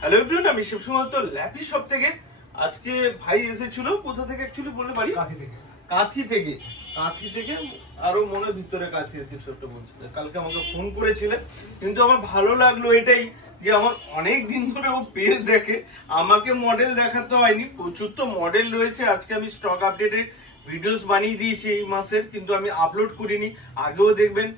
Hello everyone, আমি শিবসুমন্ত lappy shop থেকে। আজকে ভাই এসেছিল কোথা থেকে অ্যাকচুয়ালি বলতে পারি? কাঁথি থেকে আরো মনে ভিতরে কাঁথি কিছু একটা বলছিল। কালকে আমাকে ফোন করেছিলে, কিন্তু আমার ভালো লাগলো এটাই যে আমার অনেক দিন ধরে ও পেজ দেখে, আমাকে মডেল দেখাতে হয়নি, প্রচুর তো মডেল রয়েছে। আজকে আমি স্টক আপডেটের ভিডিওস বানিয়ে দিয়েছি এই মাসের, কিন্তু আমি আপলোড করিনি। আগেও দেখবেন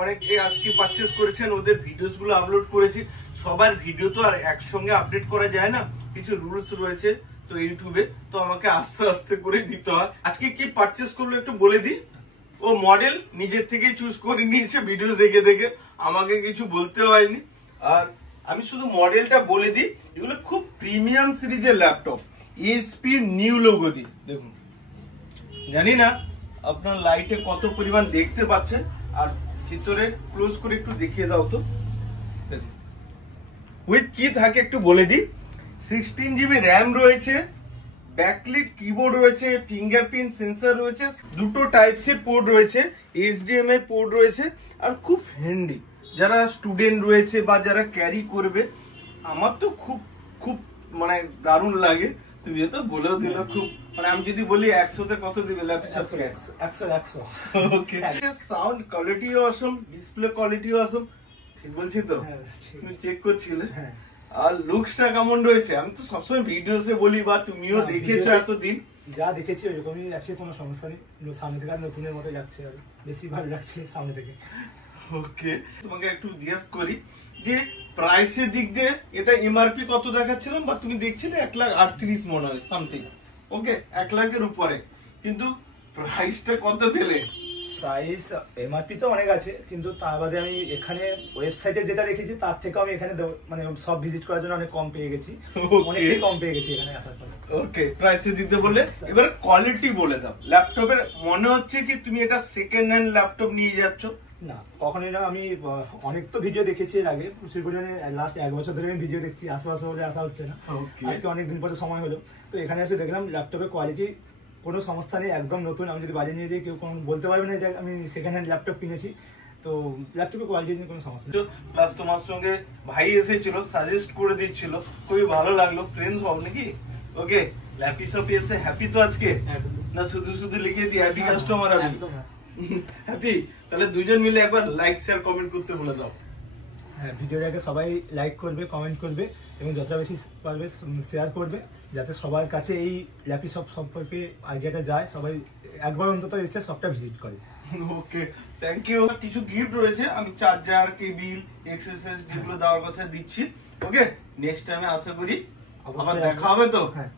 অনেকে আজকে পারচেস করেছেন, ওদের ভিডিওস গুলো আপলোড করেছি। সবার ভিডিও তো আর একসঙ্গে আপডেট করা যায় না, কিছু রুলস রয়েছে তো ইউটিউবে, তো আমাকে আস্তে আস্তে করে দিতে হয়। আজকে কি পারচেস করলো একটু বলে দিই। ও মডেল নিজের থেকেই চুজ করে নিয়েছে ভিডিও দেখে দেখে, আমাকে কিছু বলতে হয়নি। আর আমি শুধু মডেলটা বলে দিই, এগুলো খুব প্রিমিয়াম সিরিজের ল্যাপটপ, এইচপি নিউ লোগো দিয়ে। দেখুন, জানি না আপনার লাইটে কত পরিমাণ দেখতে পাচ্ছেন, আর ভিতরে ক্লোজ করে একটু দেখিয়ে দাও তো। উইথ কি থাকে একটু বলে দিই। 16 জিবি র্যাম রয়েছে, ব্যাকলিট কিবোর্ড রয়েছে, ফিঙ্গারপ্রিন্ট সেন্সর রয়েছে, দুটো টাইপ সি পোর্ট রয়েছে, এইচডিএমআই পোর্ট রয়েছে, আর খুব হ্যান্ডি যারা স্টুডেন্ট রয়েছে বা যারা ক্যারি করবে। আমার তো খুব খুব মানে দারুণ লাগে। তুমি তো বলেও দিল খুব, মানে আমি যদি বলি 100তে কত দিবে? 100 ওকে। সাউন্ড কোয়ালিটিও অসম, ডিসপ্লে কোয়ালিটিও অসম, ঠিক বলছি তো? তুমি চেক করছিলে? আর লুকসটা কেমন রয়েছে? আমি তো সবসময় ভিডিওসে বলি, বা তুমিও দেখেছো এতদিন, যা দেখেছি ওইরকমই আছে, কোনো সমস্যা নেই। সামনে থেকে আর নতুনের মতো লাগছে, আর বেশি ভালো লাগছে সামনে থেকে। ওকে, তোমাকে একটু জিজ্ঞেস করি যে প্রাইসের দিক দিয়ে এটা এমআরপি কত দেখাচ্ছিলাম, বা তুমি দেখছিলে 1,38,000 মনে হয় সামথিং। ওকে, 1 লাখের উপরে, কিন্তু প্রাইসটা কত পেলে? প্রাইস এমআরপি তো অনেক আছে, কিন্তু তার বাদে আমি এখানে ওয়েবসাইটে যেটা দেখেছি তার থেকে আমি এখানে মানে সব ভিজিট করার জন্য অনেক কম পেয়ে গেছি, অনেকটাই কম পেয়ে গেছি এখানে আসার পরে। ওকে, প্রাইসের দিক দিয়ে বলে, এবার কোয়ালিটি বলে দাও। ল্যাপটপের মনে হচ্ছে কি তুমি এটা সেকেন্ড হ্যান্ড ল্যাপটপ নিয়ে যাচ্ছ? না, কখনোই না। আমি অনেক তো ভিডিও দেখেছি এর আগে, প্রচুর পরিমাণে। লাস্ট 1 বছর ধরে আমি ভিডিও দেখছি, আশপাশে বলে আসা হচ্ছে না। আজকে অনেকদিন পরে সময় হলো, তো এখানে এসে দেখলাম ল্যাপটপের কোয়ালিটি কোনো সমস্যা নেই, একদম নতুন। আমি যদি বাড়ি নিয়ে যাই, কেউ কোনো বলতে পারবে না যে আমি সেকেন্ড হ্যান্ড ল্যাপটপ কিনেছি। তো ল্যাপটপের কোয়ালিটি নিয়ে কোনো সমস্যা নেই। প্লাস তোমার সঙ্গে ভাই এসেছিল, সাজেস্ট করে দিচ্ছিল, খুবই ভালো লাগলো। ফ্রেন্ডস হও নাকি? ওকে, ল্যাপি শপে এসে হ্যাপি তো আজকে? না শুধু শুধু লিখে দিই হ্যাপি কাস্টমার? আমি হ্যাপি। তাহলে দুজন মিলে একবার লাইক শেয়ার কমেন্ট করতে বলে দাও। হ্যাঁ, ভিডিওটাকে সবাই লাইক করবে, কমেন্ট করবে, এবং যতটা বেশি পারবে শেয়ার করবে, যাতে সবার কাছে এই ল্যাপি শপ সম্পর্কে আইডিয়াটা যায়, সবাই একবার অন্তত এসে শপটা ভিজিট করে। ওকে, থ্যাংক ইউ। কিছু গিফট রয়েছে, আমি চার্জার, কেবিল, এক্সেসরিজ যেগুলো দেওয়ার কথা দিচ্ছি। ওকে, নেক্সট টাইমে আশা করি আবার দেখা হবে তো। হ্যাঁ।